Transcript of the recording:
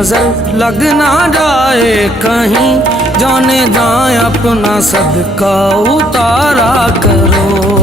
नजर लग ना जाए कहीं, जाने जाए अपना सदका उतारा करो।